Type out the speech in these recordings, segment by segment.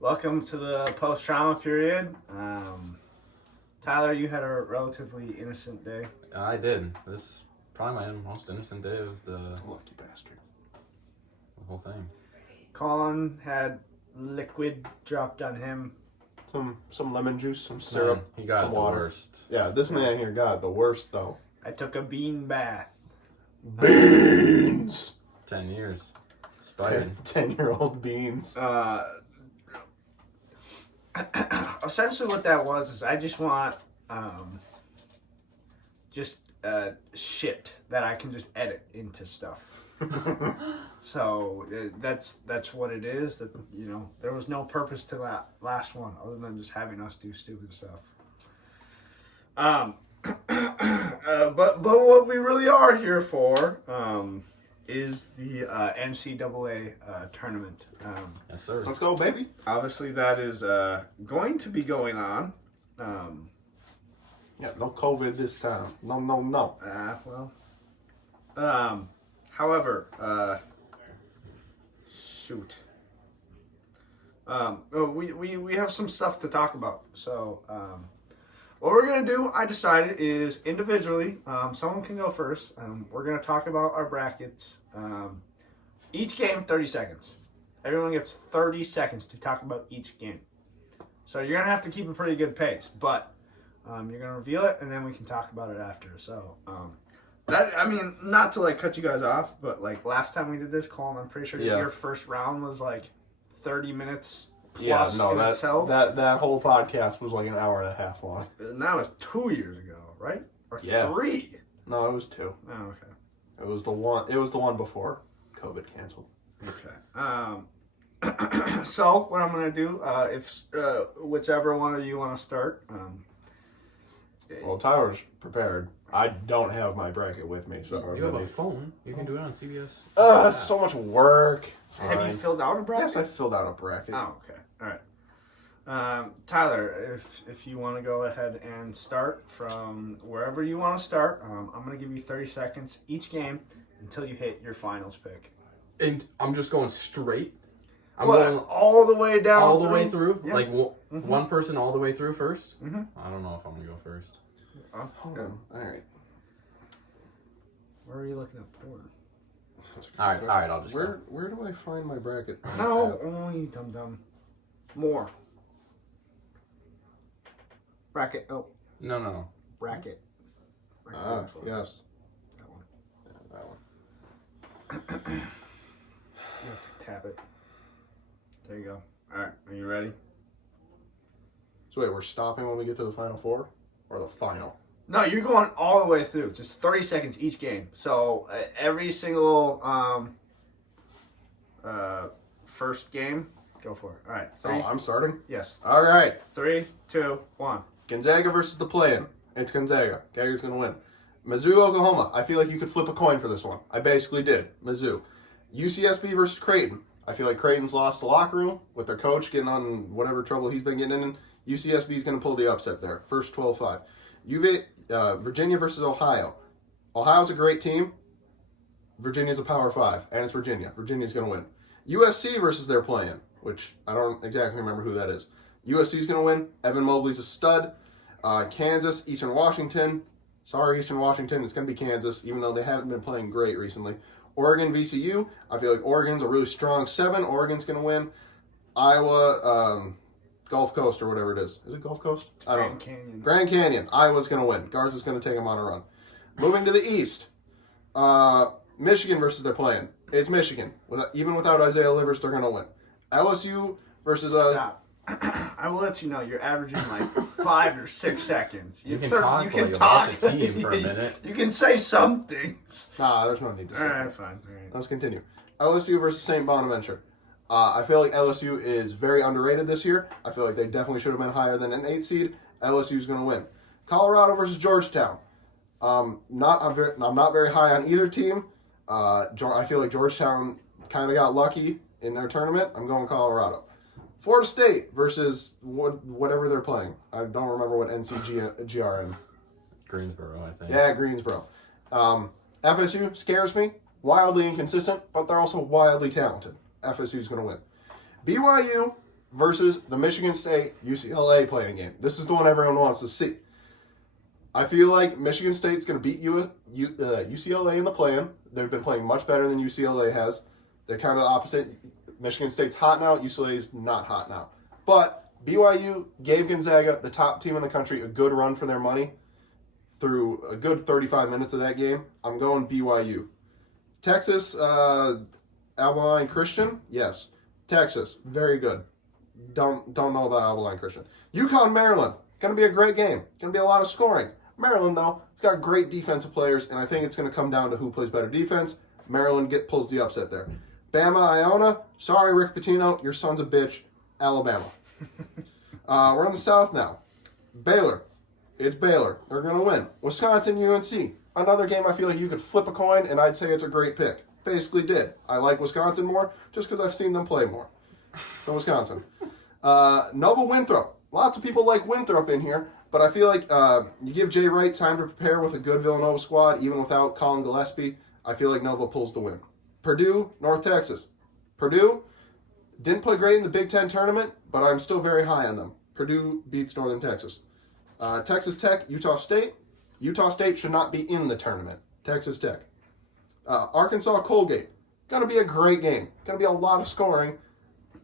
Welcome to the post-trauma period. Tyler, you had a relatively innocent day. I did. This is probably my most innocent day of the Lucky bastard. whole thing. Colin had liquid dropped on him. Some lemon juice, some syrup, Man, he got some the water. worst. Yeah, this man here got the worst though. I took a bean bath. Beans. 10 years. Expired. 10-year-old beans. Essentially what that was is I just want shit that I can just edit into stuff. So that's what it is. That there was no purpose to that last one other than just having us do stupid stuff. But what we really are here for is the NCAA tournament. Yes, sir. Let's go, baby. Obviously, that is going to be going on. Yeah, no COVID this time. No. However, shoot. We have some stuff to talk about. So, what we're going to do, I decided, is individually, someone can go first. We're going to talk about our brackets. Each game, 30 seconds. Everyone gets 30 seconds to talk about each game. So you're going to have to keep a pretty good pace. But you're going to reveal it, and then we can talk about it after. So, not to, cut you guys off, but, last time we did this, Colin, I'm pretty sure your first round was, 30 minutes plus itself. That whole podcast was an hour and a half long. And that was 2 years ago, right? Or 3? No, it was 2. Oh, okay. It was the one before COVID canceled. Okay. So what I'm gonna do, if whichever one of you want to start. Well, Tyler's prepared. I don't have my bracket with me, so You have a phone. You can do it on CBS. It's so much work. Have you filled out a bracket? Yes, I filled out a bracket. Oh, okay. All right. Tyler, if you want to go ahead and start from wherever you want to start, I'm going to give you 30 seconds each game until you hit your finals pick. And I'm just going straight. I'm What, going all the way down all the way through? Yeah. One person all the way through first? Mm-hmm. I don't know if I'm going to go first. Hold on. All right. Where are you looking at porn? All right, I'll just go. Where do I find my bracket? No, you dum-dum. More. Bracket. Oh, No. bracket. Yes. That one. Yeah, that one. You have to tap it. There you go. All right, are you ready? So wait, we're stopping when we get to the final four? Or the final? No, you're going all the way through. Just 30 seconds each game. So every single first game, go for it. All right. I'm starting? Yes. All right. 3, 2, 1. Gonzaga versus the play-in. It's Gonzaga. Gonzaga's going to win. Mizzou, Oklahoma. I feel like you could flip a coin for this one. I basically did. Mizzou. UCSB versus Creighton. I feel like Creighton's lost the locker room with their coach getting on whatever trouble he's been getting in. UCSB is going to pull the upset there. First 12-5. Virginia versus Ohio. Ohio's a great team. Virginia's a Power 5, and it's Virginia. Virginia's going to win. USC versus their play-in, which I don't exactly remember who that is. USC's going to win. Evan Mobley's a stud. Kansas, Eastern Washington. Sorry, Eastern Washington. It's going to be Kansas, even though they haven't been playing great recently. Oregon, VCU. I feel like Oregon's a really strong 7. Oregon's going to win. Iowa, Gulf Coast or whatever it is. Is it Gulf Coast? I don't know. Canyon. Grand Canyon. Iowa's going to win. Garza's going to take them on a run. Moving to the East. Michigan versus their play-in. It's Michigan. Even without Isaiah Livers, they're going to win. LSU versus... Stop. I will let you know you're averaging 5 or 6 seconds. You can talk about the team for a minute. You can say some things. Nah, there's no need to say All that. right, fine. All right. Let's continue. LSU versus St. Bonaventure. I feel like LSU is very underrated this year. I feel like they definitely should have been higher than an 8 seed. LSU's going to win. Colorado versus Georgetown. I'm not very high on either team. I feel like Georgetown kind of got lucky in their tournament. I'm going Colorado. Florida State versus whatever they're playing. I don't remember what NCGRN. Greensboro, I think. Yeah, Greensboro. FSU scares me. Wildly inconsistent, but they're also wildly talented. FSU's going to win. BYU versus the Michigan State UCLA playing game. This is the one everyone wants to see. I feel like Michigan State's going to beat UCLA in the play-in. They've been playing much better than UCLA has. They're kind of the opposite. Michigan State's hot now. UCLA's not hot now. But BYU gave Gonzaga, the top team in the country, a good run for their money through a good 35 minutes of that game. I'm going BYU. Texas, Abilene Christian? Yes. Texas, very good. Don't know about Abilene Christian. UConn, Maryland. Going to be a great game. Going to be a lot of scoring. Maryland, though, it's got great defensive players, and I think it's going to come down to who plays better defense. Maryland pulls the upset there. Bama, Iona. Sorry, Rick Pitino. Your son's a bitch. Alabama. We're in the South now. Baylor. It's Baylor. They're going to win. Wisconsin, UNC. Another game I feel like you could flip a coin, and I'd say it's a great pick. Basically did. I like Wisconsin more just because I've seen them play more. So Wisconsin. Nova Winthrop. Lots of people like Winthrop in here, but I feel like you give Jay Wright time to prepare with a good Villanova squad, even without Colin Gillespie. I feel like Nova pulls the win. Purdue, North Texas. Purdue didn't play great in the Big Ten tournament, but I'm still very high on them. Purdue beats Northern Texas. Texas Tech, Utah State. Utah State should not be in the tournament. Texas Tech. Arkansas, Colgate. Going to be a great game. Going to be a lot of scoring,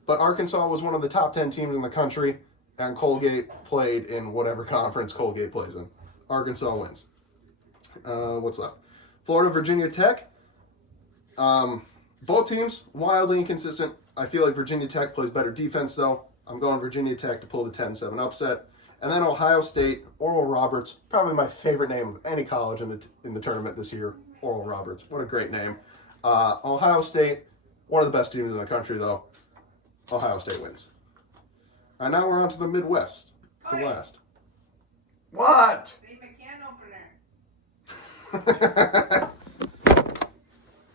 but Arkansas was one of the top 10 teams in the country, and Colgate played in whatever conference Colgate plays in. Arkansas wins. What's left? Florida, Virginia Tech. Both teams, wildly inconsistent. I feel like Virginia Tech plays better defense, though. I'm going Virginia Tech to pull the 10-7 upset. And then Ohio State, Oral Roberts, probably my favorite name of any college in the tournament this year. Oral Roberts, what a great name. Ohio State, one of the best teams in the country, though. Ohio State wins. And now we're on to the Midwest, the last. What?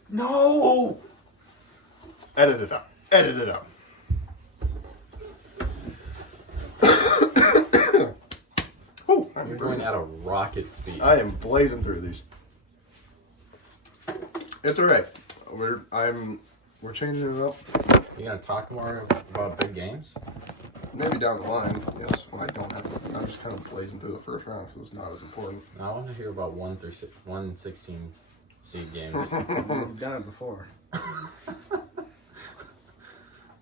No! Edit it out. Edit it out. Whew, You're going at a rocket speed. I am blazing through these. It's all right. We're changing it up. You gonna talk more about big games? Maybe down the line, yes. When I don't have to. I'm just kind of blazing through the first round because it's not as important. I want to hear about 1-16 seed games. We've done it before.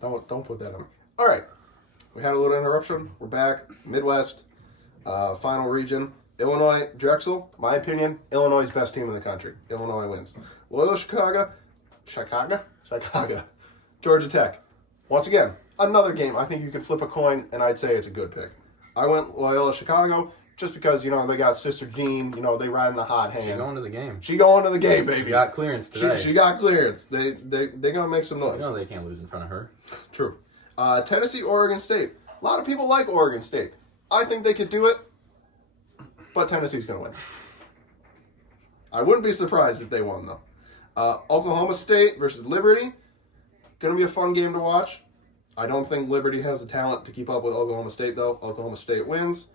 Don't put that in. All right. We had a little interruption. We're back. Midwest. Final region. Illinois, Drexel. My opinion, Illinois' best team in the country. Illinois wins. Loyola Chicago. Georgia Tech. Once again, another game. I think you could flip a coin, and I'd say it's a good pick. I went Loyola Chicago just because, they got Sister Jean. They ride in the hot hand. She going to the game. She going to the game, baby. She got clearance today. She got clearance. They're going to make some noise. They can't lose in front of her. True. Tennessee, Oregon State. A lot of people like Oregon State. I think they could do it, but Tennessee's going to win. I wouldn't be surprised if they won, though. Oklahoma State versus Liberty. Going to be a fun game to watch. I don't think Liberty has the talent to keep up with Oklahoma State, though. Oklahoma State wins.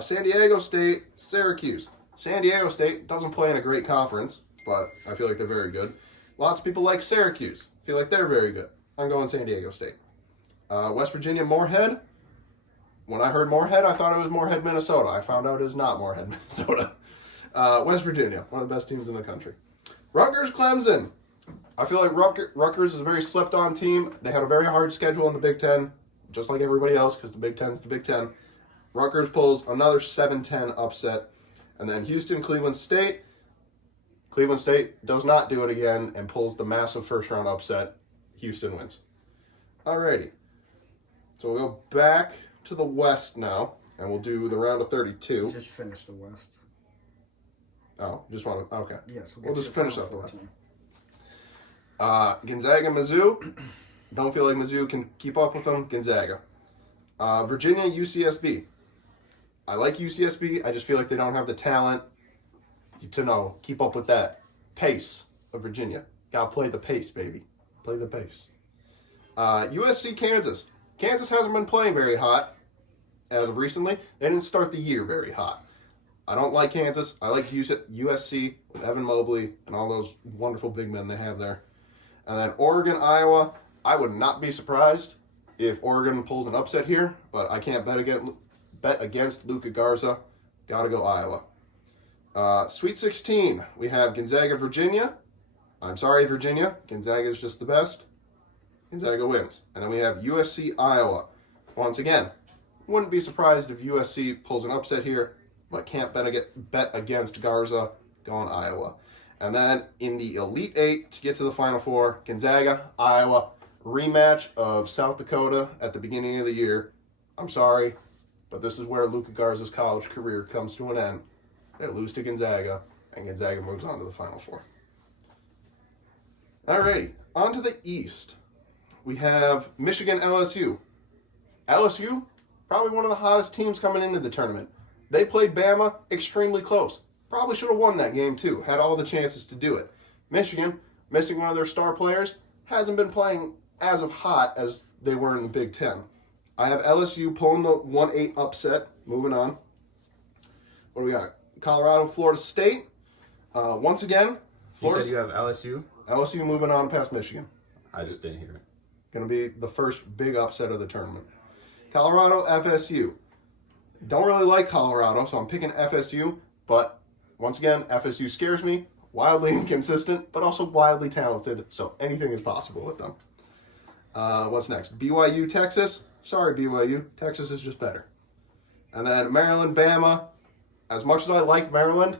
San Diego State, Syracuse. San Diego State doesn't play in a great conference, but I feel like they're very good. Lots of people like Syracuse. Feel like they're very good. I'm going San Diego State. West Virginia, Moorhead. When I heard Moorhead, I thought it was Moorhead, Minnesota. I found out it is not Moorhead, Minnesota. West Virginia, one of the best teams in the country. Rutgers, Clemson. I feel like Rutgers is a very slept-on team. They had a very hard schedule in the Big Ten, just like everybody else, because the Big Ten's the Big Ten. Rutgers pulls another 7-10 upset. And then Houston, Cleveland State. Cleveland State does not do it again and pulls the massive first-round upset. Houston wins. Alrighty. So we'll go back to the West now, and we'll do the round of 32. Just finish the West. Oh, just want to... Okay. Yes, We'll just finish up the West. 14. Gonzaga, Mizzou. Don't feel like Mizzou can keep up with them. Gonzaga. Virginia, UCSB. I like UCSB. I just feel like they don't have the talent to keep up with that pace of Virginia. Gotta play the pace, baby. Play the pace. USC, Kansas. Kansas hasn't been playing very hot as of recently. They didn't start the year very hot. I don't like Kansas. I like USC with Evan Mobley and all those wonderful big men they have there. And then Oregon, Iowa. I would not be surprised if Oregon pulls an upset here, but I can't bet against Luka Garza. Gotta go Iowa. Sweet 16, we have Gonzaga, Virginia. I'm sorry, Virginia. Gonzaga is just the best. Gonzaga wins. And then we have USC, Iowa. Once again, wouldn't be surprised if USC pulls an upset here, but can't bet against Garza. Going Iowa. And then in the Elite Eight to get to the Final Four, Gonzaga, Iowa, rematch of South Dakota at the beginning of the year. I'm sorry, but this is where Luka Garza's college career comes to an end. They lose to Gonzaga, and Gonzaga moves on to the Final Four. Alrighty, on to the East. We have Michigan, LSU. LSU, probably one of the hottest teams coming into the tournament. They played Bama extremely close. Probably should have won that game too, had all the chances to do it. Michigan, missing one of their star players, hasn't been playing as of hot as they were in the Big Ten. I have LSU pulling the 1-8 upset. Moving on. What do we got? Colorado, Florida State. Once again, You said you have LSU? LSU moving on past Michigan. I just didn't hear it. Going to be the first big upset of the tournament. Colorado, FSU. Don't really like Colorado, so I'm picking FSU, but once again, FSU scares me. Wildly inconsistent, but also wildly talented, so anything is possible with them. What's next? BYU, Texas. Sorry, BYU. Texas is just better. And then Maryland, Bama. As much as I like Maryland,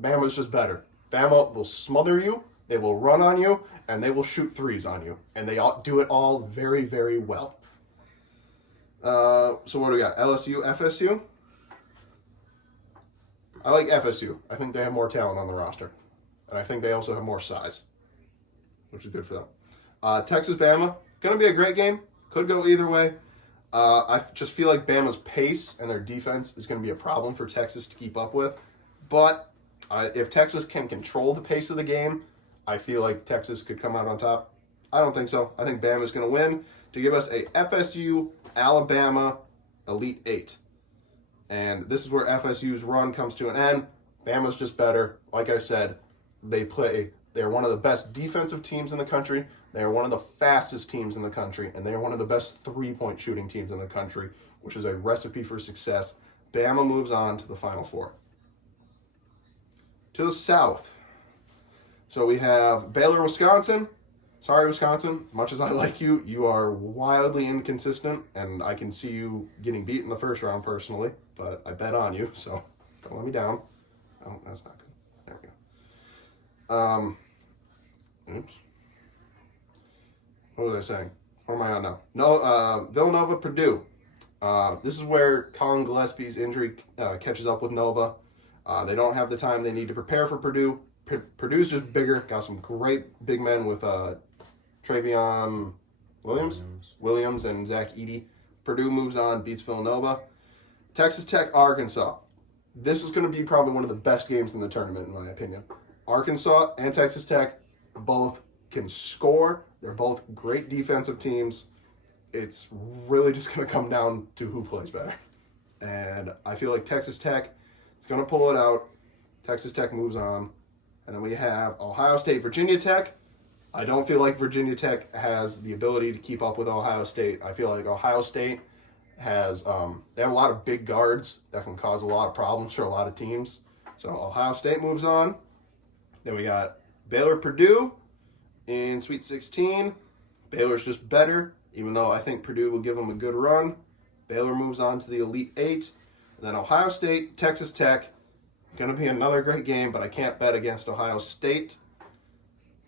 Bama's just better. Bama will smother you, they will run on you, and they will shoot threes on you. And they do it all very, very well. So what do we got? LSU, FSU? I like FSU. I think they have more talent on the roster. And I think they also have more size, which is good for them. Texas, Bama. Going to be a great game. Could go either way. I just feel like Bama's pace and their defense is going to be a problem for Texas to keep up with. But if Texas can control the pace of the game, I feel like Texas could come out on top. I don't think so. I think Bama's going to win to give us a FSU, Alabama Elite Eight. And this is where FSU's run comes to an end. Bama's just better. Like I said, they're one of the best defensive teams in the country. They are one of the fastest teams in the country. And they are one of the best three-point shooting teams in the country, which is a recipe for success. Bama moves on to the Final Four. To the South. So we have Baylor, Wisconsin. Sorry, Wisconsin. Much as I like you, you are wildly inconsistent, and I can see you getting beat in the first round personally, but I bet on you, so don't let me down. Oh, that's not good. There we go. Oops. What was I saying? Where am I on now? No, Villanova, Purdue. This is where Colin Gillespie's injury catches up with Nova. They don't have the time they need to prepare for Purdue. Purdue's just bigger. Got some great big men with Travion Williams and Zach Edey. Purdue moves on, beats Villanova. Texas Tech, Arkansas. This is going to be probably one of the best games in the tournament, in my opinion. Arkansas and Texas Tech both can score. They're both great defensive teams. It's really just going to come down to who plays better. And I feel like Texas Tech is going to pull it out. Texas Tech moves on. And then we have Ohio State, Virginia Tech. I don't feel like Virginia Tech has the ability to keep up with Ohio State. I feel like Ohio State has, they have a lot of big guards that can cause a lot of problems for a lot of teams. So Ohio State moves on. Then we got Baylor, Purdue in Sweet 16. Baylor's just better, even though I think Purdue will give them a good run. Baylor moves on to the Elite Eight. And then Ohio State, Texas Tech. Going to be another great game, but I can't bet against Ohio State.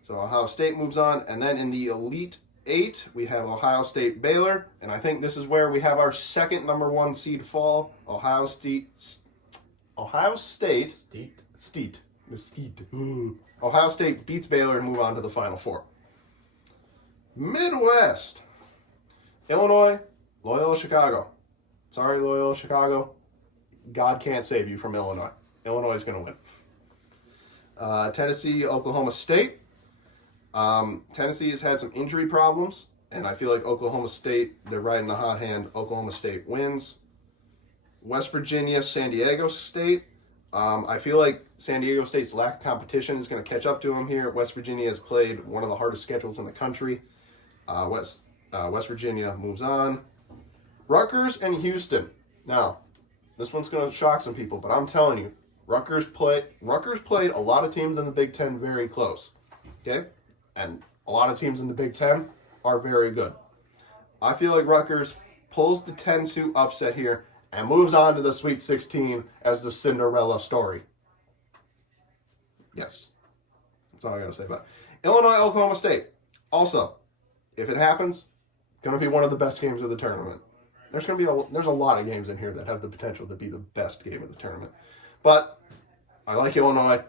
So Ohio State moves on. And then in the Elite Eight, we have Ohio State, Baylor. And I think this is where we have our second number one seed fall. Ohio State. Ohio State beats Baylor and move on to the Final Four. Midwest. Illinois, Loyola Chicago. Sorry, Loyola Chicago. God can't save you from Illinois. Illinois is going to win. Tennessee, Oklahoma State. Tennessee has had some injury problems, and I feel like Oklahoma State, they're riding the hot hand. Oklahoma State wins. West Virginia, San Diego State. I feel like San Diego State's lack of competition is going to catch up to them here. West Virginia has played one of the hardest schedules in the country. West Virginia moves on. Rutgers and Houston. Now, this one's going to shock some people, but I'm telling you, Rutgers played a lot of teams in the Big Ten very close. Okay? And a lot of teams in the Big Ten are very good. I feel like Rutgers pulls the 10-2 upset here and moves on to the Sweet 16 as the Cinderella story. Yes. That's all I got to say about it. Illinois, Oklahoma State. Also, if it happens, it's going to be one of the best games of the tournament. There's a lot of games in here that have the potential to be the best game of the tournament. But I like Illinois.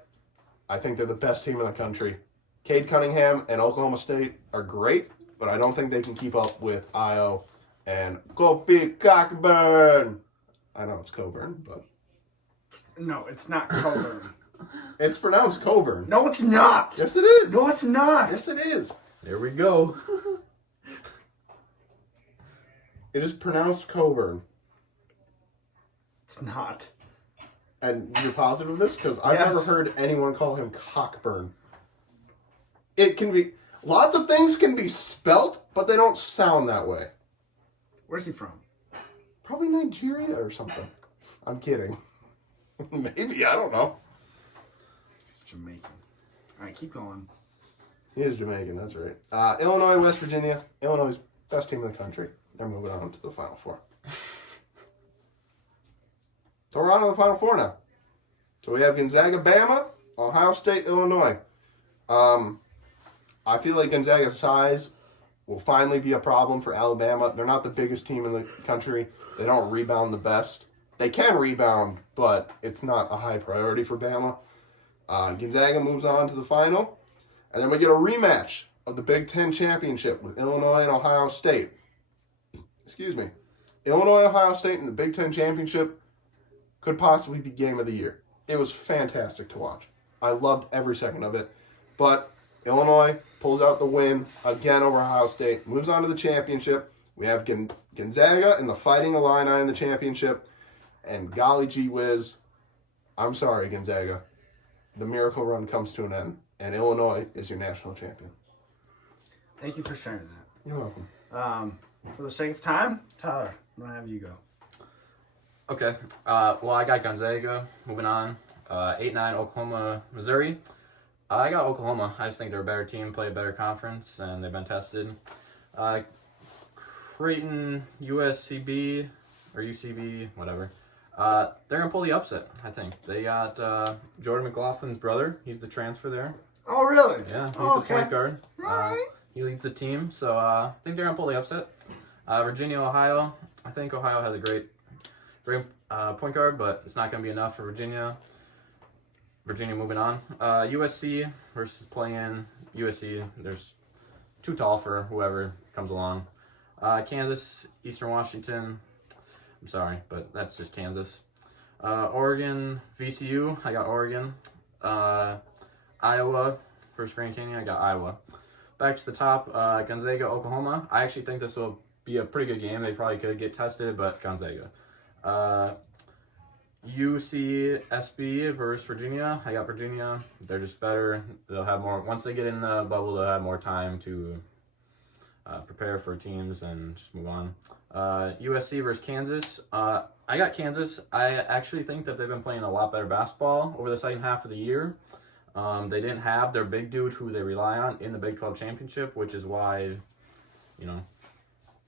I think they're the best team in the country. Cade Cunningham and Oklahoma State are great, but I don't think they can keep up with Io and Kofi Cockburn. I know it's Coburn, but... No, it's not Coburn. It's pronounced Coburn. No, it's not. Yes, it is. No, it's not. Yes, it is. There we go. It is pronounced Coburn. It's not. And you're positive of this? Because I've Yes. never heard anyone call him Cockburn. It can be... Lots of things can be spelt, but they don't sound that way. Where's he from? Probably Nigeria or something. I'm kidding. Maybe, I don't know. Jamaican. All right, keep going. He is Jamaican, that's right. Illinois, West Virginia. Illinois' best team in the country. They're moving on to the Final Four. So we're on to the Final Four now. So we have Gonzaga, Bama, Ohio State, Illinois. I feel like Gonzaga's size will finally be a problem for Alabama. They're not the biggest team in the country. They don't rebound the best. They can rebound, but it's not a high priority for Bama. Gonzaga moves on to the final. And then we get a rematch of the Big Ten Championship with Illinois and Ohio State. Excuse me. Illinois, Ohio State in the Big Ten Championship could possibly be game of the year. It was fantastic to watch. I loved every second of it. But Illinois pulls out the win again over Ohio State, moves on to the championship. We have Gonzaga in the Fighting Illini in the championship. And golly gee whiz, I'm sorry, Gonzaga. The miracle run comes to an end, and Illinois is your national champion. Thank you for sharing that. You're welcome. For the sake of time, Tyler, I'm going to have you go. Okay. Well, I got Gonzaga. Moving on. 8-9 Oklahoma, Missouri. I got Oklahoma. I just think they're a better team, play a better conference, and they've been tested. Creighton, USCB, or UCB, whatever. They're going to pull the upset, I think. They got Jordan McLaughlin's brother. He's the transfer there. Oh, really? Yeah, he's Oh, the point guard. Right. He leads the team, so I think they're going to pull the upset. Virginia, Ohio. I think Ohio has a great point guard, but it's not going to be enough for Virginia. Virginia moving on. USC versus playing USC. There's too tall for whoever comes along. Kansas, Eastern Washington. I'm sorry, but that's just Kansas. Oregon, VCU. I got Oregon. Iowa versus Grand Canyon. I got Iowa. Back to the top. Gonzaga, Oklahoma. I actually think this will be a pretty good game. They probably could get tested, but Gonzaga. UCSB versus Virginia. I got Virginia. They're just better. They'll have more. Once they get in the bubble, they'll have more time to prepare for teams and just move on. USC versus Kansas. I got Kansas. I actually think that they've been playing a lot better basketball over the second half of the year. They didn't have their big dude who they rely on in the Big 12 championship, which is why, they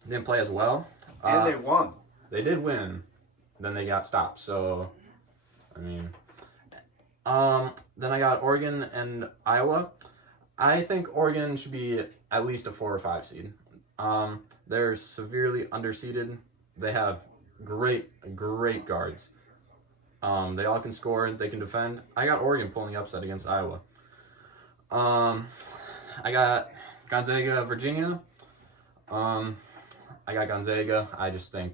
didn't play as well. And they won. They did win. Then they got stopped. So, then I got Oregon and Iowa. I think Oregon should be at least a 4 or 5 seed. They're severely underseeded. They have great guards. They all can score. They can defend. I got Oregon pulling the upset against Iowa. I got Gonzaga, Virginia. I got Gonzaga. I just think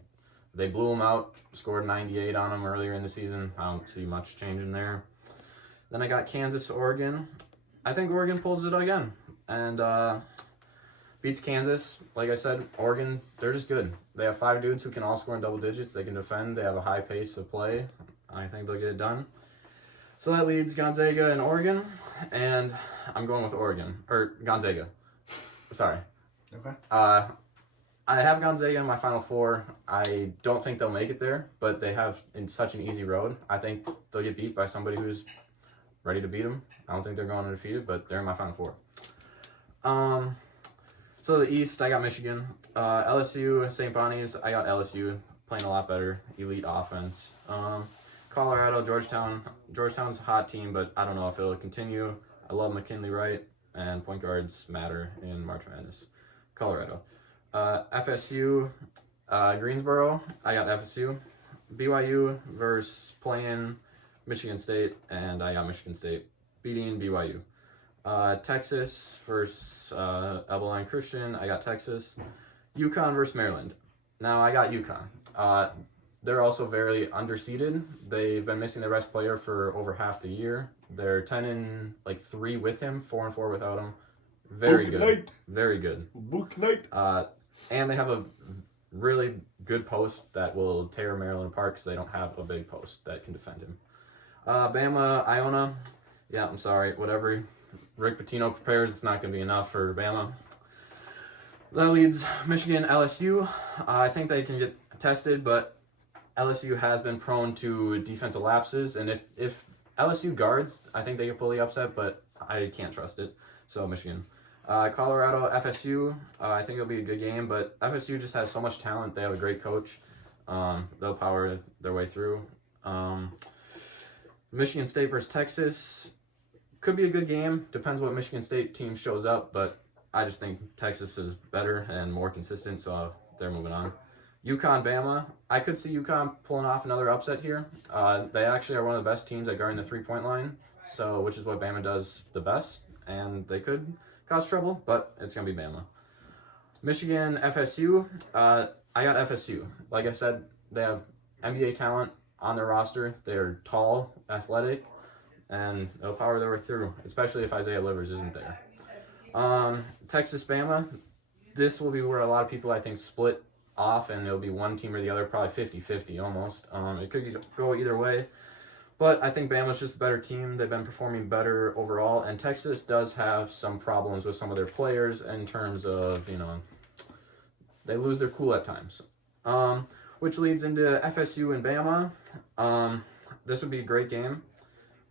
they blew them out, scored 98 on them earlier in the season. I don't see much changing there. Then I got Kansas, Oregon. I think Oregon pulls it again and beats Kansas. Like I said, Oregon, they're just good. They have 5 dudes who can all score in double digits. They can defend. They have a high pace of play. I think they'll get it done. So that leads Gonzaga and Oregon, and I'm going with Oregon. Or Gonzaga. Sorry. Okay. I have Gonzaga in my Final Four. I don't think they'll make it there, but they have in such an easy road. I think they'll get beat by somebody who's ready to beat them. I don't think they're going undefeated, but they're in my Final Four. So the East, I got Michigan. LSU, St. Bonnie's, I got LSU playing a lot better. Elite offense. Colorado, Georgetown. Georgetown's a hot team, but I don't know if it'll continue. I love McKinley Wright, and point guards matter in March Madness. Colorado. FSU, Greensboro, I got FSU. BYU versus playing Michigan State, and I got Michigan State beating BYU. Texas versus Abilene Christian, I got Texas. UConn versus Maryland. Now I got UConn. They're also very underseeded. They've been missing their best player for over half the year. They're 10-3 with him, 4-4 without him. Very good. Night. Very good. Book night. And they have a really good post that will tear Maryland apart because they don't have a big post that can defend him. Bama, Iona. Yeah, I'm sorry. Whatever Rick Pitino prepares, it's not going to be enough for Bama. That leads Michigan, LSU. I think they can get tested, but LSU has been prone to defensive lapses. And if LSU guards, I think they could pull the upset, but I can't trust it. So Michigan. Colorado, FSU. I think it'll be a good game, but FSU just has so much talent. They have a great coach. They'll power their way through. Michigan State versus Texas. Could be a good game. Depends what Michigan State team shows up, but I just think Texas is better and more consistent, so they're moving on. UConn, Bama. I could see UConn pulling off another upset here. They actually are one of the best teams at guarding the three-point line, so which is what Bama does the best, and they could cause trouble, but it's going to be Bama. Michigan, FSU. I got FSU. Like I said, they have NBA talent on their roster. They're tall, athletic, and they'll power their way through, especially if Isaiah Livers isn't there. Texas, Bama. This will be where a lot of people, I think, split off, and it'll be one team or the other, probably 50-50 almost. It could go either way. But I think Bama's just a better team. They've been performing better overall. And Texas does have some problems with some of their players in terms of, they lose their cool at times. Which leads into FSU and Bama. This would be a great game.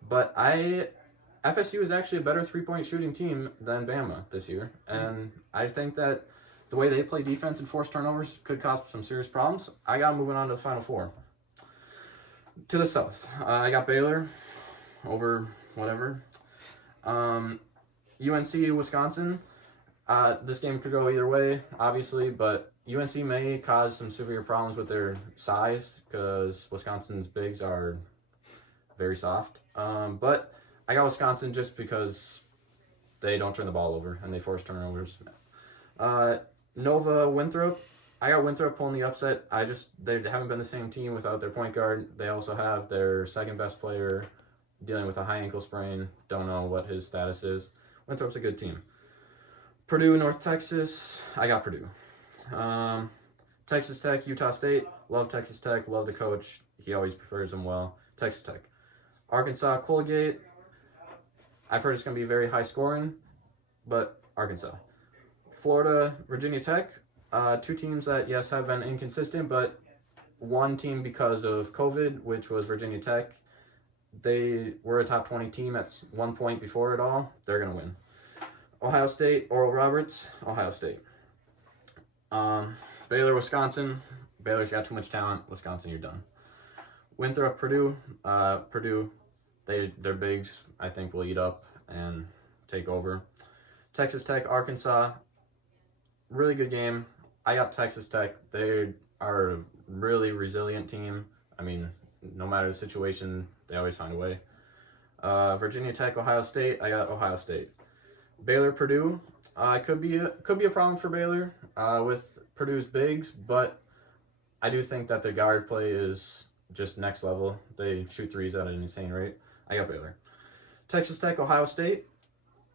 But FSU is actually a better three-point shooting team than Bama this year. And I think that the way they play defense and force turnovers could cause some serious problems. I got them moving on to the Final Four. To the South, I got Baylor over whatever. UNC, Wisconsin. This game could go either way, obviously, but UNC may cause some severe problems with their size because Wisconsin's bigs are very soft. But I got Wisconsin just because they don't turn the ball over and they force turnovers. Nova, Winthrop. I got Winthrop pulling the upset. They haven't been the same team without their point guard. They also have their second best player dealing with a high ankle sprain. Don't know what his status is. Winthrop's a good team. Purdue, North Texas. I got Purdue. Texas Tech, Utah State. Love Texas Tech. Love the coach. He always prefers them well. Texas Tech. Arkansas, Colgate. I've heard it's going to be very high scoring, but Arkansas. Florida, Virginia Tech. Two teams that, yes, have been inconsistent, but one team because of COVID, which was Virginia Tech. They were a top 20 team at one point before it all. They're going to win. Ohio State, Oral Roberts, Ohio State. Baylor, Wisconsin. Baylor's got too much talent. Wisconsin, you're done. Winthrop, Purdue. Purdue, their bigs, I think, will eat up and take over. Texas Tech, Arkansas. Really good game. I got Texas Tech. They are a really resilient team. I mean, no matter the situation, they always find a way. Virginia Tech, Ohio State. I got Ohio State. Baylor, Purdue. Could be a problem for Baylor with Purdue's bigs, but I do think that their guard play is just next level. They shoot threes at an insane rate. I got Baylor. Texas Tech, Ohio State.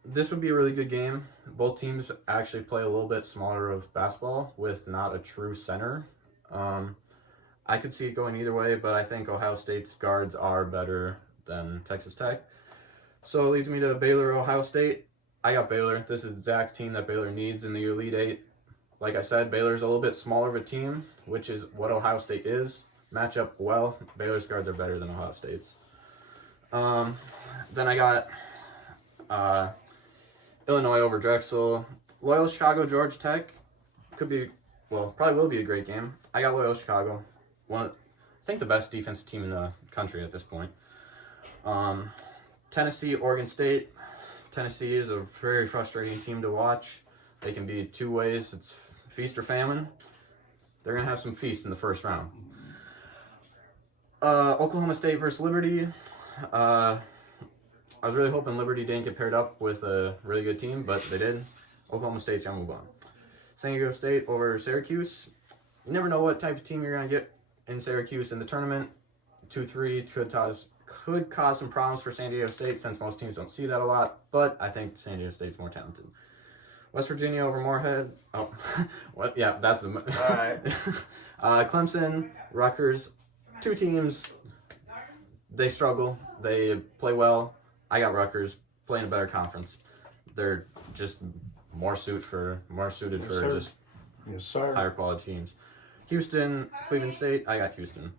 This would be a really good game. Both teams actually play a little bit smaller of basketball with not a true center. I could see it going either way, but I think Ohio State's guards are better than Texas Tech. So it leads me to Baylor, Ohio State. I got Baylor. This is the exact team that Baylor needs in the Elite Eight. like I said, Baylor's a little bit smaller of a team, which is what Ohio State is. Match up well. Baylor's guards are better than Ohio State's. Then I got Illinois over Drexel. Loyola Chicago, Georgia Tech. Probably will be a great game. I got Loyola Chicago. I think the best defensive team in the country at this point. Tennessee, Oregon State. Tennessee is a very frustrating team to watch. They can be two ways. It's feast or famine. They're going to have some feast in the first round. Oklahoma State versus Liberty. I was really hoping Liberty didn't get paired up with a really good team, but they did. Oklahoma State's going to move on. San Diego State over Syracuse. You never know what type of team you're going to get in Syracuse in the tournament. 2-3 could cause some problems for San Diego State since most teams don't see that a lot, but I think San Diego State's more talented. West Virginia over Moorhead. Oh, what? Yeah, that's the... All right. Clemson, Rutgers, two teams. They struggle. They play well. I got Rutgers playing a better conference. They're just more suited for sir. just Yes, sir. higher quality teams. Houston, Cleveland State. I got Houston.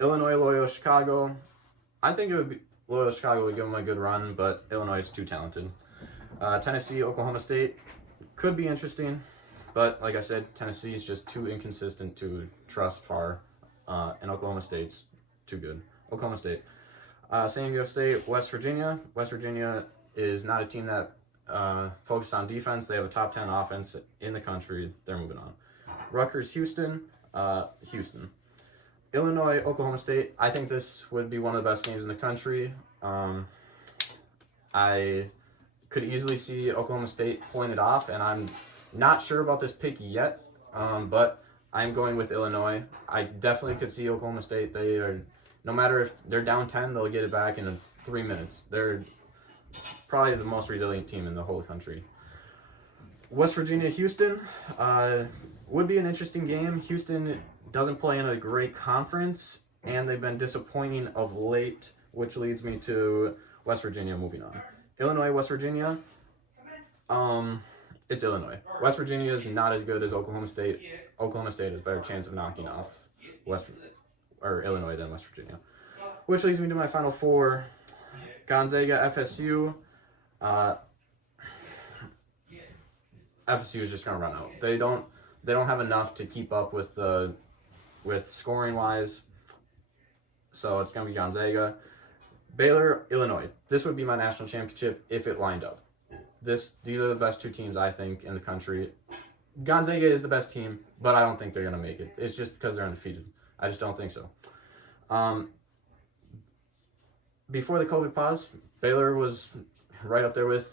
Illinois, Loyola Chicago. I think Loyola Chicago would give them a good run, but Illinois is too talented. Tennessee, Oklahoma State could be interesting, but like I said, Tennessee is just too inconsistent to trust far, and Oklahoma State's too good. Oklahoma State. San Diego State, West Virginia. West Virginia is not a team that focuses on defense. They have a top 10 offense in the country. They're moving on. Rutgers, Houston. Houston. Illinois, Oklahoma State. I think this would be one of the best games in the country. I could easily see Oklahoma State pulling it off, and I'm not sure about this pick yet, but I'm going with Illinois. I definitely could see Oklahoma State. They are, no matter if they're down 10, they'll get it back in 3 minutes. They're probably the most resilient team in the whole country. West Virginia, Houston would be an interesting game. Houston doesn't play in a great conference, and they've been disappointing of late, which leads me to West Virginia moving on. Illinois, West Virginia. It's Illinois. West Virginia is not as good as Oklahoma State. Oklahoma State has a better chance of knocking off Illinois than West Virginia. Which leads me to my final four. Gonzaga, FSU. FSU is just going to run out. They don't have enough to keep up with scoring wise. So it's going to be Gonzaga. Baylor, Illinois. This would be my national championship if it lined up. These are the best two teams, I think, in the country. Gonzaga is the best team, but I don't think they're going to make it. It's just because they're undefeated. I just don't think so. Before the COVID pause, Baylor was right up there with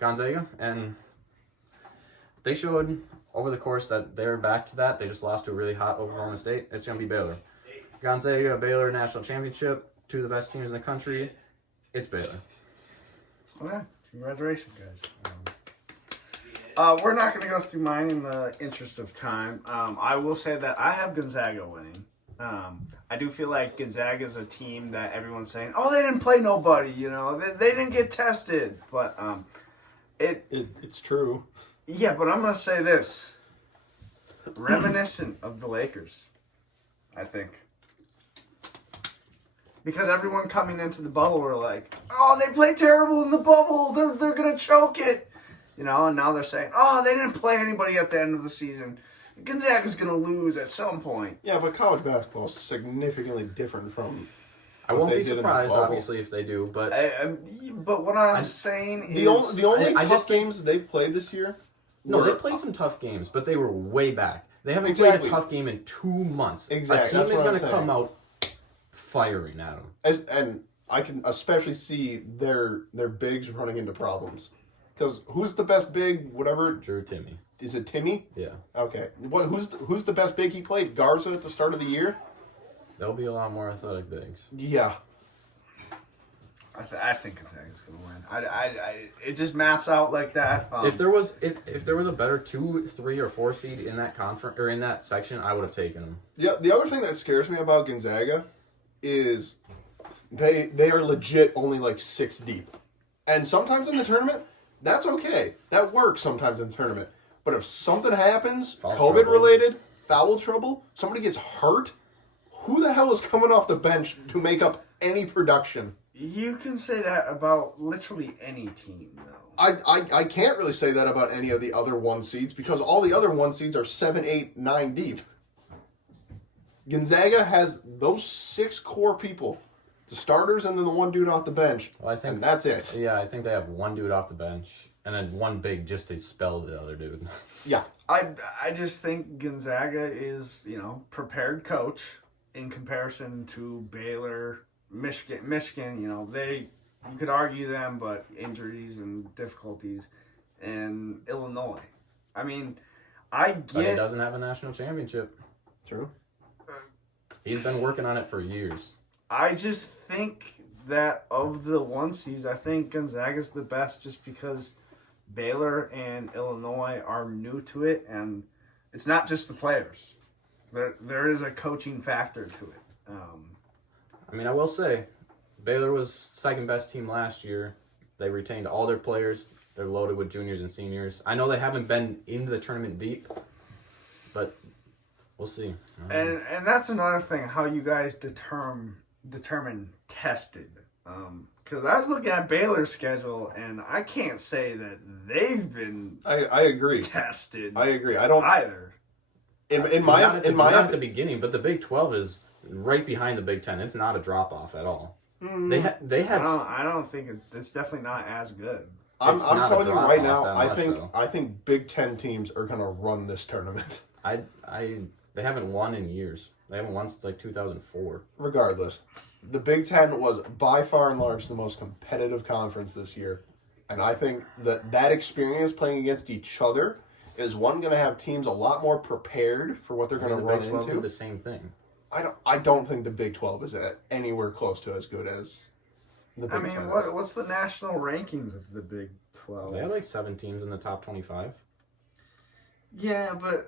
Gonzaga, and they showed over the course that they're back to that. They just lost to a really hot Oklahoma State. It's going to be Baylor. Gonzaga, Baylor national championship. Two of the best teams in the country. It's Baylor. Okay, congratulations, guys. We're not going to go through mine in the interest of time. I will say that I have Gonzaga winning. I do feel like Gonzaga is a team that everyone's saying, oh, they didn't play nobody, they didn't get tested. But it's true. Yeah, but I'm going to say this. Reminiscent of the Lakers, I think. Because everyone coming into the bubble were like, oh, they played terrible in the bubble. They're going to choke it. And now they're saying, oh, they didn't play anybody at the end of the season. Gonzaga's going to lose at some point. Yeah, but college basketball is significantly different from I won't be surprised, obviously, if they do. But but what I'm saying is... The only tough games they've played this year... No, they played some tough games, but they were way back. They haven't played a tough game in 2 months. Exactly. A team is going to come out firing at them. And I can especially see their bigs running into problems. Because who's the best big, whatever? Drew Timmy. Is it Timmy? Yeah. Okay. Who's the best big he played? Garza at the start of the year? There'll be a lot more athletic bigs. Yeah. I think Gonzaga's going to win. It just maps out like that. If there was a better 2, 3, or 4 seed in that conference or in that section, I would have taken them. Yeah. The other thing that scares me about Gonzaga is they are legit only like 6 deep, and sometimes in the tournament that's okay. That works sometimes in the tournament. But if something happens, Foul COVID-related, foul trouble, somebody gets hurt, who the hell is coming off the bench to make up any production? You can say that about literally any team, though. I can't really say that about any of the other 1 seeds because all the other 1 seeds are 7, 8, 9 deep. Gonzaga has those 6 core people, the starters and then the 1 dude off the bench, and that's it. Yeah, I think they have 1 dude off the bench and then 1 big just to spell the other dude. Yeah. I just think Gonzaga is, prepared coach in comparison to Baylor, Michigan, you could argue them, but injuries and difficulties, and Illinois. I mean, But he doesn't have a national championship. True. He's been working on it for years. I just think that of the 1 seeds, I think Gonzaga's the best just because Baylor and Illinois are new to it, and it's not just the players. There is a coaching factor to it. I mean, I will say, Baylor was second best team last year. They retained all their players. They're loaded with juniors and seniors. I know they haven't been into the tournament deep, but we'll see. And that's another thing, how you guys determine tested. Because I was looking at Baylor's schedule, and I can't say that they've been I agree. tested. I agree. I don't either. Not at the beginning, but the Big 12 is right behind the Big 10. It's not a drop off at all. They had. I don't think it's definitely not as good. I'm not telling you a right drop-off now. that much, I think Big 10 teams are gonna run this tournament. They haven't won in years. They haven't won since like 2004. Regardless, the Big 10 was by far and large the most competitive conference this year, and I think that experience playing against each other is going to have teams a lot more prepared for what they're going to run Big 12 into. do the same thing. I don't think the Big 12 is anywhere close to as good as the Big 10 is. What's the national rankings of the Big 12? They have like 7 teams in the top 25. Yeah, but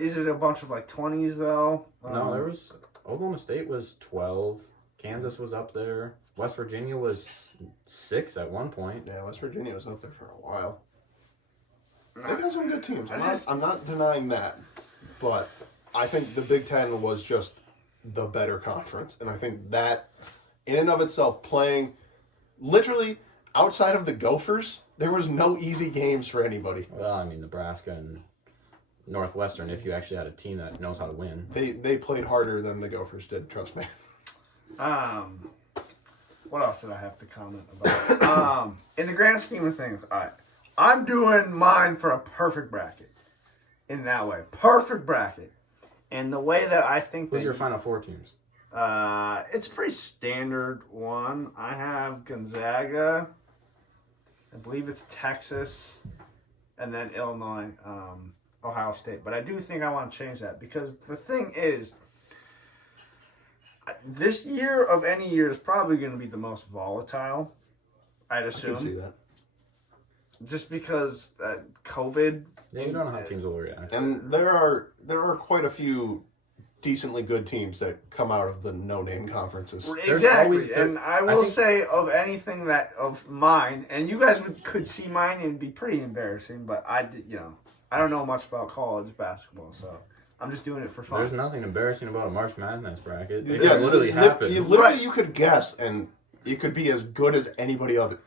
is it a bunch of like 20s though? No, there was Oklahoma State was 12. Kansas was up there. West Virginia was 6 at one point. Yeah, West Virginia was up there for a while. They got some good teams. I'm not denying that, but I think the Big Ten was just the better conference, and I think that, in and of itself, playing literally outside of the Gophers, there was no easy games for anybody. Well, I mean, Nebraska and Northwestern, if you actually had a team that knows how to win. They played harder than the Gophers did, trust me. What else did I have to comment about? In the grand scheme of things, all right, I'm doing mine for a perfect bracket. In that way, perfect bracket. And the way that I think Who's your Final Four teams? It's a pretty standard one. I have Gonzaga. I believe it's Texas, and then Illinois, Ohio State. But I do think I want to change that because the thing is, this year of any year is probably going to be the most volatile, I'd assume. I can see that. Just because COVID. Yeah, you don't know how teams will react. And there are quite a few decently good teams that come out of the no-name conferences. Exactly. And I will say of anything of mine, and you guys could see mine and it'd be pretty embarrassing, but I don't know much about college basketball, so I'm just doing it for fun. There's nothing embarrassing about a March Madness bracket. It Yeah, could literally happen. You could guess, and it could be as good as anybody else's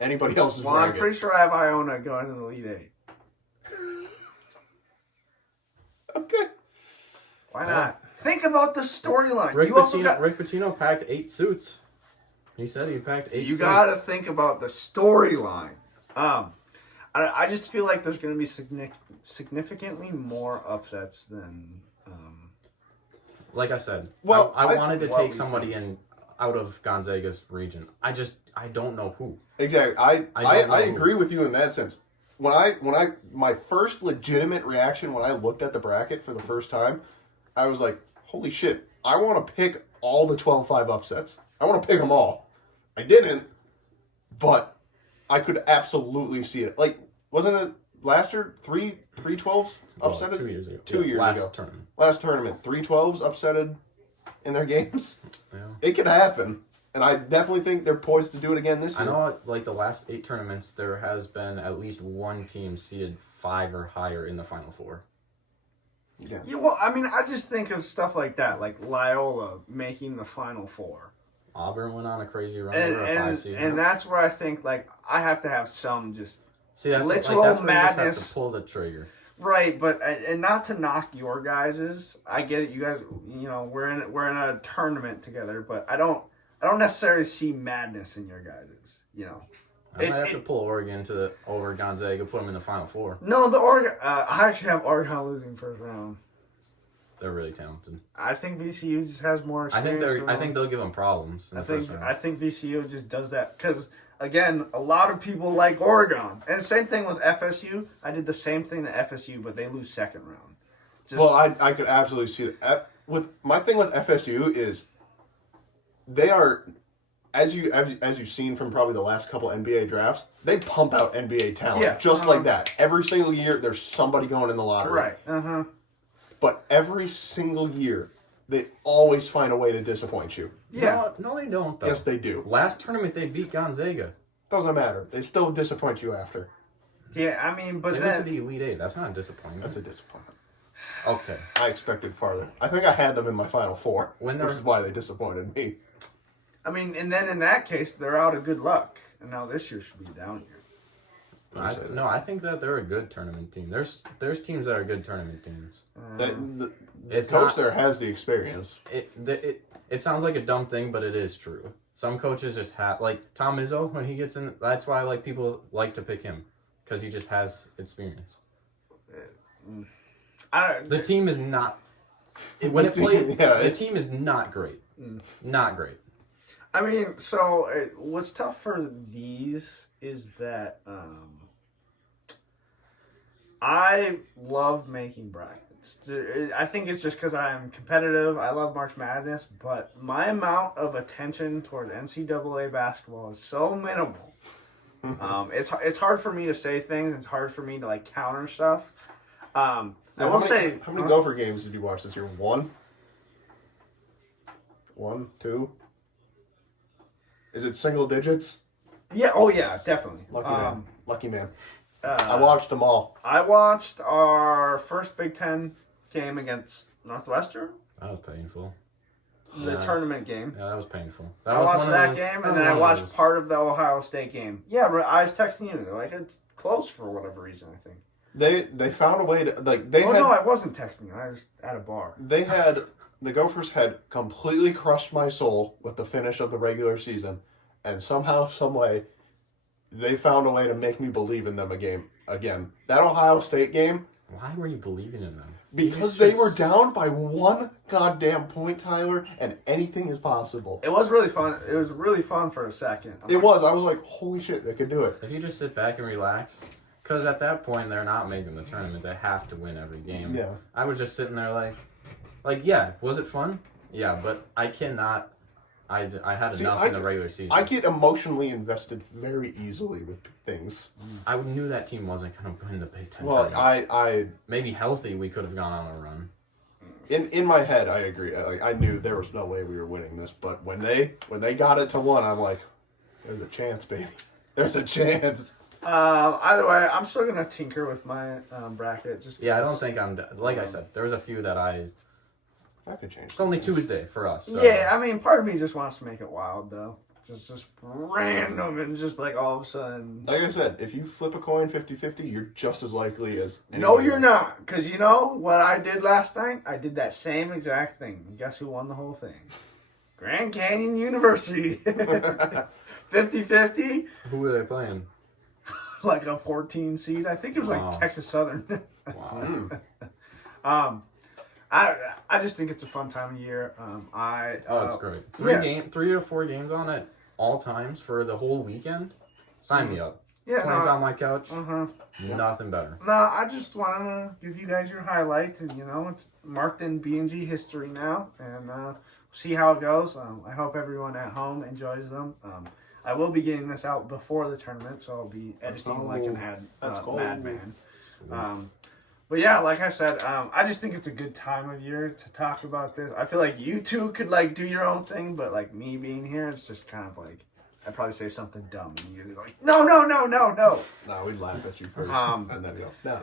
Well, bracket. I'm pretty sure I have Iona going in the Elite Eight. Okay. Why not? Think about the storyline. Rick Pitino packed 8 suits. He said he packed 8 You suits. got to think about the storyline. I just feel like there's going to be significantly more upsets than. Like I said, Well, I wanted to what take we somebody out of Gonzaga's region. I don't know who. Exactly. I I agree with you in that sense. My first legitimate reaction when I looked at the bracket for the first time, I was like, holy shit, I want to pick all the 12-5 upsets. I want to pick them all. I didn't, but I could absolutely see it. Like, wasn't it last year 3 12s upsetted? 2 years ago. 2 years ago. Tournament. Last tournament, 3 12s upsetted in their games. Yeah. It could happen. And I definitely think they're poised to do it again this I year. know, like, the last 8 tournaments, there has been at least one team seeded 5 or higher in the Final Four. Yeah. Yeah, well, I mean, I just think of stuff like that, like Loyola making the Final Four. Auburn went on a crazy run. And, They were a 5 seed. and that's where I think, like, I have to have some just... See, that's literal that's where you just have madness. to pull the trigger. Right, but and not to knock your guys's. I get it. You guys, you know, we're in a tournament together, but I don't necessarily see madness in your guys's. You know, I might have to pull Oregon over Gonzaga, put them in the Final Four. No, the Oregon. I actually have Oregon losing first round. They're really talented. I think VCU just has more experience. I think they'll give them problems. In the first round. I think VCU just does that because. Again, a lot of people like Oregon. And same thing with FSU. I did the same thing to FSU, but they lose second round. Well, I could absolutely see that. My thing with FSU is they are, as you've seen from probably the last couple NBA drafts, they pump out NBA talent just like that. Every single year, there's somebody going in the lottery. Right. Uh-huh. But every single year, they always find a way to disappoint you. Yeah. No, they don't, though. Yes, they do. Last tournament, they beat Gonzaga. Doesn't matter. They still disappoint you after. Yeah, I mean, but They then... went to the Elite Eight. That's not a disappointment. That's a disappointment. Okay. I expected farther. I think I had them in my Final Four, When which they're- is why they disappointed me. I mean, and then in that case, they're out of good luck. And now this year should be down here. I think that they're a good tournament team. There's teams that are good tournament teams. The It's coach not- there has the experience. It sounds like a dumb thing, but it is true. Some coaches just have, like Tom Izzo, when he gets in, that's why like people like to pick him, because he just has experience. The team is not, when it played, the team is not great. Not great. I mean, so what's tough for these is that I love making brackets. I think it's just because I'm competitive. I love March Madness, but my amount of attention toward NCAA basketball is so minimal. It's hard for me to say things. It's hard for me to like counter stuff. I will say, how many Gopher games did you watch this year? 1, 2. Is it single digits? yeah, oh yeah, definitely. Lucky man. I watched them all. I watched our first Big Ten game against Northwestern, That was painful. the tournament game. Yeah, that was painful. I watched that game, and then I watched part of the Ohio State game. Yeah, but I was texting you. They're like, it's close for whatever reason, I think. They found a way to like they had. No, I wasn't texting you. I was at a bar. They had the Gophers had completely crushed my soul with the finish of the regular season, and somehow, some way, they found a way to make me believe in them again. That Ohio State game. Why were you believing in them? Because they were down by 1 goddamn point, Tyler, and anything is possible. It was really fun. It was really fun for a second. It was. I was like, holy shit, they could do it. If you just sit back and relax, because at that point they're not making the tournament. They have to win every game. Yeah. I was just sitting there like yeah, was it fun? Yeah, but I cannot. I had enough in the regular season. I get emotionally invested very easily with things. I knew that team wasn't going to win the Big Ten. Well, tournament. Maybe healthy, we could have gone on a run. In my head, I agree. I knew there was no way we were winning this, but when they got it to 1, I'm like, there's a chance, baby. There's a chance. Either way, I'm still gonna tinker with my bracket. Yeah, I don't think I'm. Like I said, there was a few that That could change. It's only Tuesday for us. So. Yeah, I mean, part of me just wants to make it wild, though. Just random and just like all of a sudden. Like I said, if you flip a coin 50-50, you're just as likely as. No, you're not. Because you know what I did last night? I did that same exact thing. And guess who won the whole thing? Grand Canyon University. 50-50. Who were they playing? Like a 14 seed. I think it was like Texas Southern. Wow. I just think it's a fun time of year. It's great. 3 or 4 games on at all times for the whole weekend. Sign me up. Yeah, Playing on my couch. Yeah. Nothing better. No, I just want to give you guys your highlight, and it's marked in B&G history now, and see how it goes. I hope everyone at home enjoys them. I will be getting this out before the tournament, so I'll be editing like an madman. But yeah, like I said, I just think it's a good time of year to talk about this. I feel like you two could like do your own thing, but like me being here, it's just kind of like I'd probably say something dumb, and you'd be like, no. No, we'd laugh at you first, and then go, no.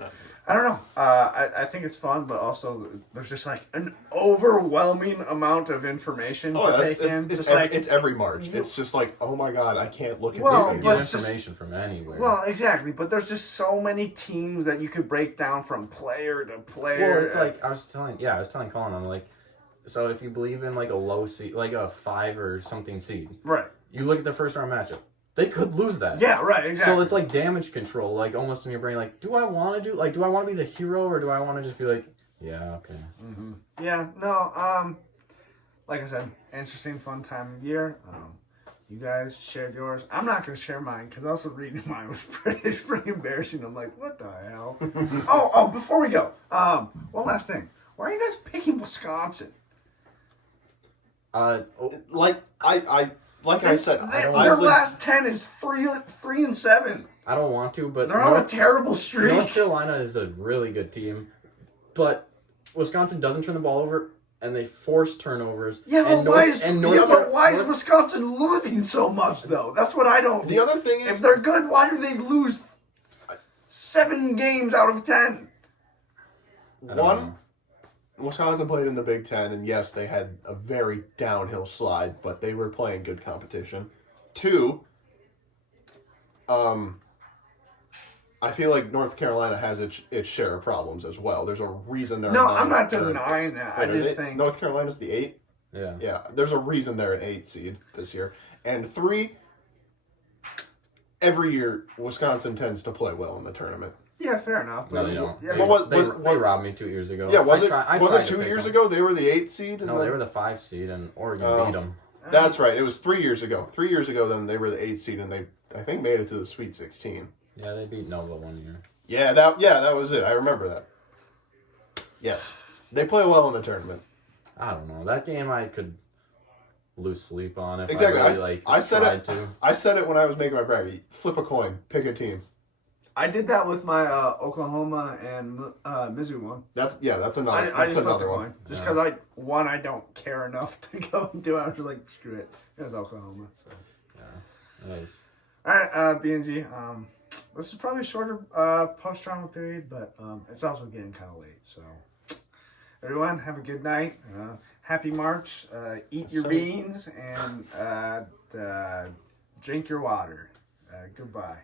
I don't know. I think it's fun, but also there's just like an overwhelming amount of information to take in. It's every March. It's just like, oh my god, I can't look at Well, this. Get but it's just- information from anywhere. Well, exactly, but there's just so many teams that you could break down from player to player. Well, it's like I was telling Colin, I'm like, so if you believe in like a low seed, like a 5 or something seed, right. you look at the first round matchup, they could lose that. Yeah, right, exactly. So it's like damage control, like almost in your brain, like, do I want to be the hero, or do I want to just be like, yeah, okay. Mm-hmm. Yeah, no, like I said, interesting, fun time of year. You guys shared yours. I'm not going to share mine because also reading mine was pretty embarrassing. I'm like, what the hell? oh, before we go, one last thing. Why are you guys picking Wisconsin? Like I said, their last 10 is 3-7. I don't want to, but They're on a terrible streak. North Carolina is a really good team, but Wisconsin doesn't turn the ball over, and they force turnovers. Yeah, and but why is Wisconsin losing so much, though? That's what I don't. The other thing is, if they're good, why do they lose 7 games out of 10? Wisconsin played in the Big Ten, and yes, they had a very downhill slide, but they were playing good competition. 2, I feel like North Carolina has its share of problems as well. There's a reason they're No, I'm not denying that. I just think North Carolina's the 8. Yeah. There's a reason they're an 8 seed this year. And 3, every year Wisconsin tends to play well in the tournament. Yeah, fair enough. No, they don't. Yeah, They robbed me 2 years ago. Yeah, was it 2 tried to pick years them. ago they were the 8 seed? No, they were the 5 seed, and Oregon beat them. That's right. It was 3 years ago. 3 years ago, then they were the 8 seed, and they, I think, made it to the Sweet 16. Yeah, they beat Nova 1 year. Yeah, that was it. I remember that. Yes, they play well in the tournament. I don't know. That game I could lose sleep on if Exactly. I really I said tried it. to. I said it when I was making my bracket. Flip a coin. Pick a team. I did that with my Oklahoma and Mizzou one. That's another. I That's just flipped another a one. coin. Just because I don't care enough to go and do it. I was just like, screw it. It was Oklahoma. So. Yeah, nice. All right, B&G. This is probably a shorter post-trauma period, but it's also getting kind of late. So, everyone, have a good night. Happy March. Eat your beans and drink your water. Goodbye.